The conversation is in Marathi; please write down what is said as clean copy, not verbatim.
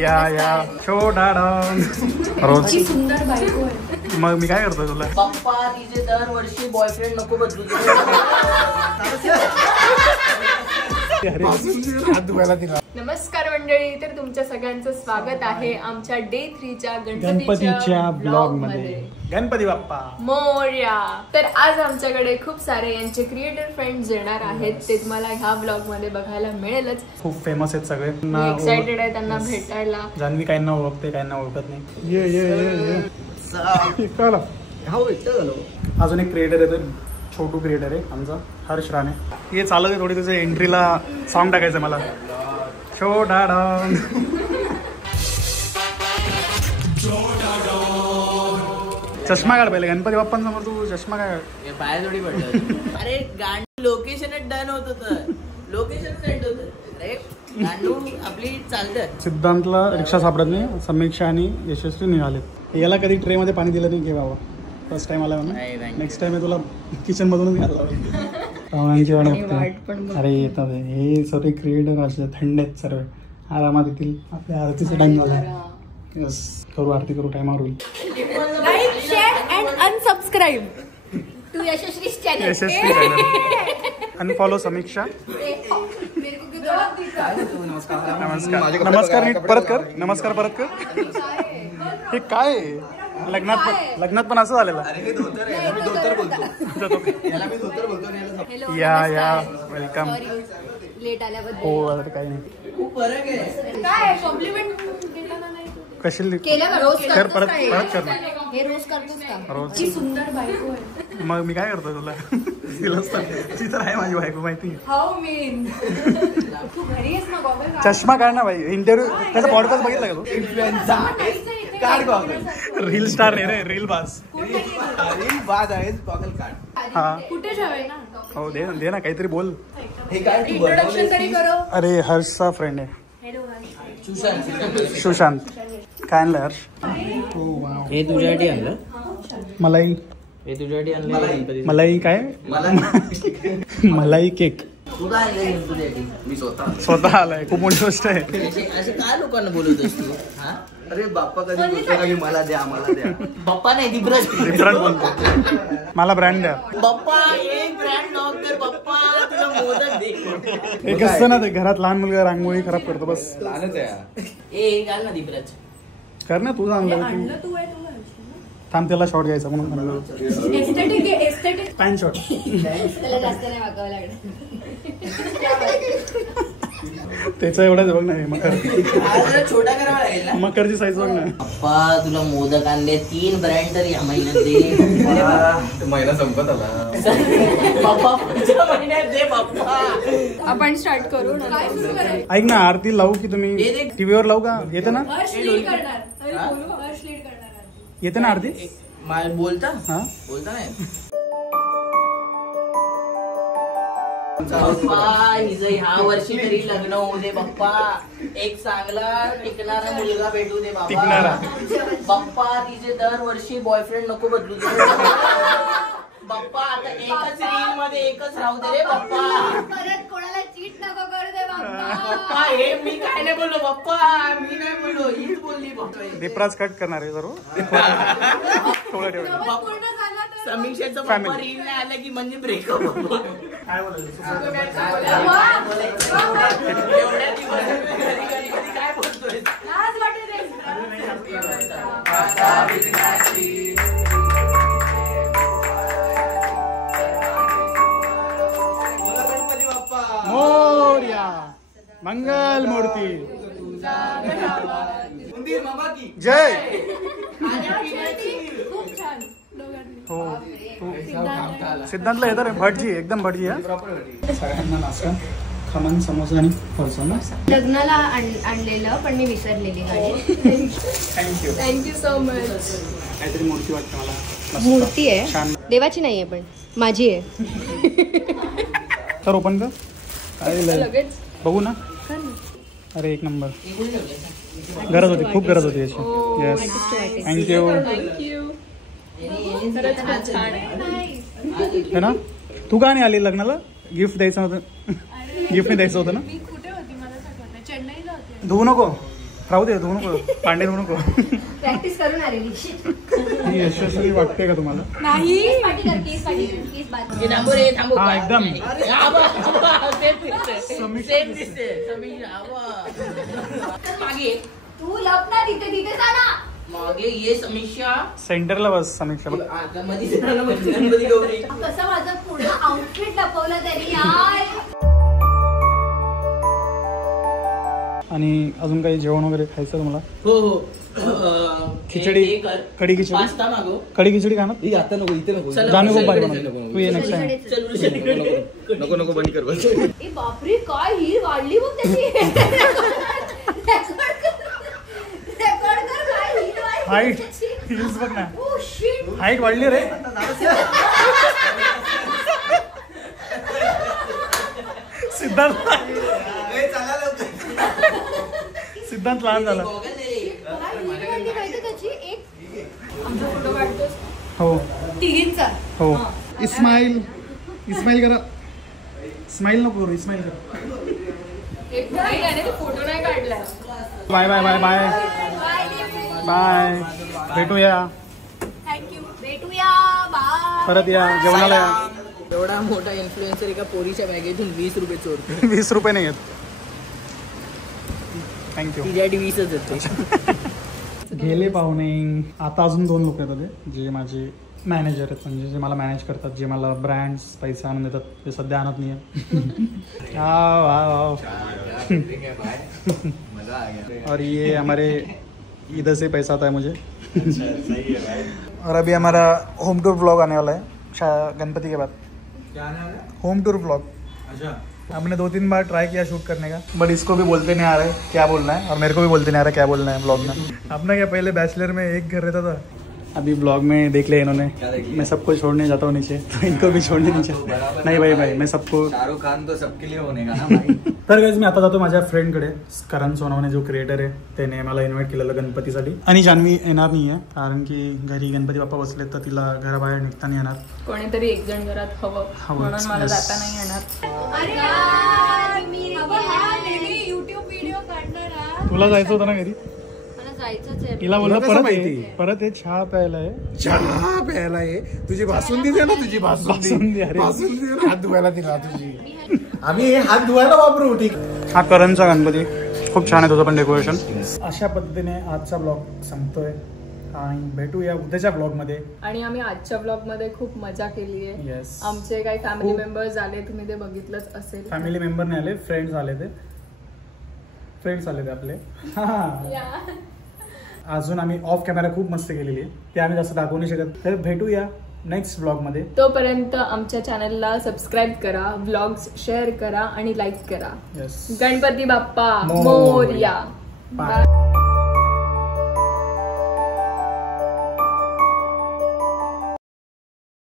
या छोटा रोज सुंदर बायको आहे. मग मी काय करतो तुला पप्पा तिचे दरवर्षी बॉयफ्रेंड नको बदलू. नमस्कार मंडळी, तर तुमच्या सगळ्यांचं स्वागत आहे आमच्या डे 3 च्या गणपतीच्या ब्लॉग मध्ये. गणपती बाप्पा मोरया. तर आज आमच्याकडे खूप सारे यांचे क्रिएटर फ्रेंड्स येणार आहेत. ते तुम्हाला ह्या ब्लॉग मध्ये बघायला मिळेलच. खूप फेमस आहेत सगळे. एक्साइटेड आहे त्यांना भेटायला. जान्हवी काहींना ओळखते, काहींना ओळखत नाही. ये अजून एक क्रिएटर आहे, छोटू क्रिएटर आहे आमचा, हर्ष राणे. हे चालत आहे थोडी तुझ्या एंट्रीला सॉन्ग टाकायचं मला. छोटा चष्मा काढ पहिले गणपती बाप्पांसमोर. तू चष्मा काय बाहेर थोडी पडलं. अरे गांड लोकेशन डन होत होतं, लोकेशन सेंड होत. अरे गांडू आपली चालतं. सिद्धांतला रिक्षा सापडत नाही. समीक्षा आणि यशस्वी निघालेत. याला कधी ट्रे मध्ये पाणी दिलं नाही घे बाबा. फर्स्ट टाइम आला म्हणून. नेक्स्ट टाइम तुला किचन मधूनच घालला. पाहुण्यांची वाट बघते. अरे येतात हे सर्व क्रिएटर असले थंड आहेत सर्व. आरामात येतील. आपल्या आरतीचा टाइम झाला. यस, करू आरती करू, टाइमावर होईल. Like, share and unsubscribe to Yashasvi channel. Yashasvi channel. Unfollow Samiksha. नमस्कार. नमस्कार नीट परत कर. नमस्कार परत कर. हे काय लग्नात पण असं झालेलं. या वेलकम. लेट आल्याबद्दल हो आता काही नाही. खूप फरक आहे. काय कॉम्प्लिमेंट दिला नाही कशी केलं का? रोज कर परत कर ना. हे रोज करतोस का? रोज. ची सुंदर बायको आहे. मग मी काय करतो तुला. ती तर आहे माझी बायको माहिती. हाऊ मीन. तू घरी आहेस ना गॉगल? चष्मा काढ ना भाई. इंटरव्ह्यू त्याचा पॉडकास्ट बघितला का तू? रील स्टार नाही रे, रील बाज. हा कुठे ठेवाय ना? हो दे ना काहीतरी बोल. इंट्रोडक्शन तरी करो. अरे हर्षचा फ्रेंड आहे. हॅलो सुशांत. काय आणलं हर्ष? हे तुझ्यासाठी आणलं. मलाई. हे तुझ्यासाठी आणलं. मलाई काय? मलाई केक. तुला आणलं तुझ्यासाठी. मी स्वतः आलाय. खूप मोठी गोष्ट आहे. असे काय लोकांना बोलवतोस तू? हा? अरे बाप्पा कधी बोलतो का की मला द्या मला द्या. बाप्पा नाही दिब्रज. डिफरंट बोलतो. मला ब्रँड द्या. बाप्पा एक ब्रँड नॉक कर. बाप्पा तुला मोदक दे. एक असतं ना ते घरात लहान मुलगा रांगोळी खराब करतो बस. लहानच आहे. ए घाल ना दिब्रज. कर ना तुझं आणलं. तू आहे तुला. थांब त्याला शॉर्ट घ्यायचा म्हणून म्हणलं. Aesthetic pant short. त्याला जास्त नाही वागावं लागलं. त्याचा एवढाच बघ ना. मकर छोटा करावा लागेल ना. मकरची साईज बघ ना. बाप्पा तुला मोदक आणले 3 ब्रँड तर या महिन्यात दे. महिना संपत आला. बाप्पा पुढच्या महिन्यात दे बाप्पा. आपण स्टार्ट करू ना. ऐक ना आरती लावू की तुम्ही टीव्हीवर लावू का? येते ना? हर्ष लीड करणार. अरे बोलू हर्ष लीड करणार. येते ना आरती? बोलता हा बोलता नाही. बाप्पा हिचं ह्या वर्षी तरी लग्न होऊ दे बाप्पा. एक चांगला टिकणारा मुलगा भेटू दे टिकणारा. बाप्पा तिचे दरवर्षी बॉयफ्रेंड नको बदलू दे बाप्पा. आता एकच रील मध्ये एकच राहू दे रे बाप्पा. परत कोणाला चीट नको करू दे बाप्पा. हे मी काय नाही बोललो बाप्पा. मी नाही बोललो, हीच बोलली बाप्पा. दीपराज कट करणार आहे सर्व. थोडं ठेवलं. समीक्षेचं बाप्पा रील नाही आलं की म्हणजे ब्रेकअप. काय बोलायचं? एवढ्या दिवस कधी काय बोलतोय. मोरया मंगल मूर्ती जय. हो सिद्धांतला येतं रे. भटजी एकदम भटजी. हा सगळ्यांना नाश्ता, खमण, समोसा आणि फरसाण. लग्नाला आणलेलं पण मी विसरलेली गाडी. थँक्यू. Thank you so much. काहीतरी मूर्ती वाटते मला. मूर्ती आहे छान. देवाची नाहीये पण माझी आहे. तर ओपन कर. काय लगेच बघू ना. अरे एक नंबर. गरज होती, खूप गरज होती याची. Yes thank you. है ना. तू का नाही आली लग्नाला? गिफ्ट द्यायचं होतं. गिफ्ट नाही द्यायचं होतं ना. धुवू नको. राहू दे धुवू नको पांडे धुवू नको. प्रॅक्टिस करून आलेली. ही यशस्वी वाटते का तुम्हाला? नाही केस हे थांबव रे, थांबव. हा, एकदम. अरे, आबा, तेच दिसतंय. Same दिसतंय. समीक्षा, आबा. मागे तू लप ना तिथे जा ना. मागे ये समीक्षा. सेंटरला बस समीक्षा बघ. आता मध्ये जाणार, मध्ये गौरी. कसं माझं पूर्ण आउटफिट लपवलं त्यांनी यार. आणि अजून काही जेवण वगैरे खायचं तुम्हाला? हो खिचडी, कढी खिचडी. पास्ता मागव. कढी खिचडी खा ना. आता नको, इथे नको. जाणू खूप भारी बनवतो. तू ये नेक्स्ट टाइम. नको नको बंद कर बस. ए बापरे काय ही वाढली बघ त्याची. रेकॉर्ड कर काय ही वाढली हाईट त्याची. हिल्स बघ ना. Oh shit. हाईट वाढली रे. सिद्धांत सिद्धांत लहान झाला. काय ही वाढली माहिती त्याची एक आमचा फोटो काढतोस. हो तिघींचा. हो. इस्माईल करा. स्माईल नको करू, इस्माईल करा. एक नाही त्याने तो फोटो नाही काढलाय. Bye bye bye bye bye. भेटूया थँक्यू. भेटूया. बाय. परत या जेवणाला या. एवढा मोठा इन्फ्लुएन्सर एका पोरीच्या बॅगेतून 20 रुपये चोरतो. 20 रुपये नाही आहेत. थँक्यू. तिच्यासाठी 20च येते. गेले पाहुणे. आता अजून 2 लोक येतात जे माझे मॅनेजर आहेत, म्हणजे जे मला मॅनेज करतात, जे मला ब्रँड्स पैसे आणून देतात. ते सध्या आणत नाही आहे. और ये हमारे इधर से पैसा आता है मुझे. और अभी हमारा होम टूर व्लॉग आने वाला है गणपति के बाद. Home tour vlog. अच्छा. हमने 2-3 बार ट्राई किया शूट करने का, बट इसको भी बोलते नहीं आ रहा है क्या बोलना है, और मेरे को भी बोलते नहीं आ रहा क्या बोलना है ब्लॉग में. अपना क्या पहले बैचलर में एक घर रहता था, अभी ब्लॉग में देख लिया इन्होंने. मैं सबको छोड़ने जाता हूँ नीचे, तो इनको भी छोड़ने नीचे. नाही भाई मैं सबको. शाहरुख खान तो सबके लिए होने का ना भाई. तर गाईज मी आता जातो माझ्या फ्रेंडकडे. करण सोनवणे जो क्रिएटर आहे त्याने मला इन्व्हाइट केलेलं गणपतीसाठी. आणि जान्हवी येणार नाही आहे कारण की घरी गणपती बाप्पा बसले तर तिला घराबाहेर निघता नाही येणार. कोणीतरी एक जण घरात हवं म्हणून मला जाता नाही येणार. अरे यार मी YouTube व्हिडिओ काढणार हा. तुला जायचं होतं ना घरी. मला जायचंच आहे. तिला बोललं कसं माहिती? परत हे चहा प्यायला आहे. चहा प्यायला आहे. तुझी बासुंदी दे ना, तुझी बासुंदी, अरे. बासुंदी दे ना, हात धुवायला दिला तुझी. आम्ही हात धुवायला वापरू. ठीक. हा करणचा गणपती खूप छान आहे तुझं पण डेकोरेशन. अशा पद्धतीने आजचा ब्लॉग संपतोय आणि भेटूया उद्याच्या ब्लॉगमध्ये. आणि आम्ही आजच्या ब्लॉग मध्ये खूप मजा केली आहे. येस. आमचे काही फॅमिली मेंबर्स आले, तुम्ही ते बघितलंच असेल. फॅमिली मेंबर नाही आले, फ्रेंड्स आले ते आपले. अजून आम्ही ऑफ कॅमेरा खूप मस्त केलेली आहे, ते आम्ही जास्त दाखवू नाही शकत. तर भेटूया नेक्स्ट ब्लॉग मध्ये. तोपर्यंत आमच्या चॅनलला सबस्क्राईब करा, ब्लॉग्स शेअर करा आणि लाईक करा. येस. गणपती बाप्पा मोरया. मोरया. बाय.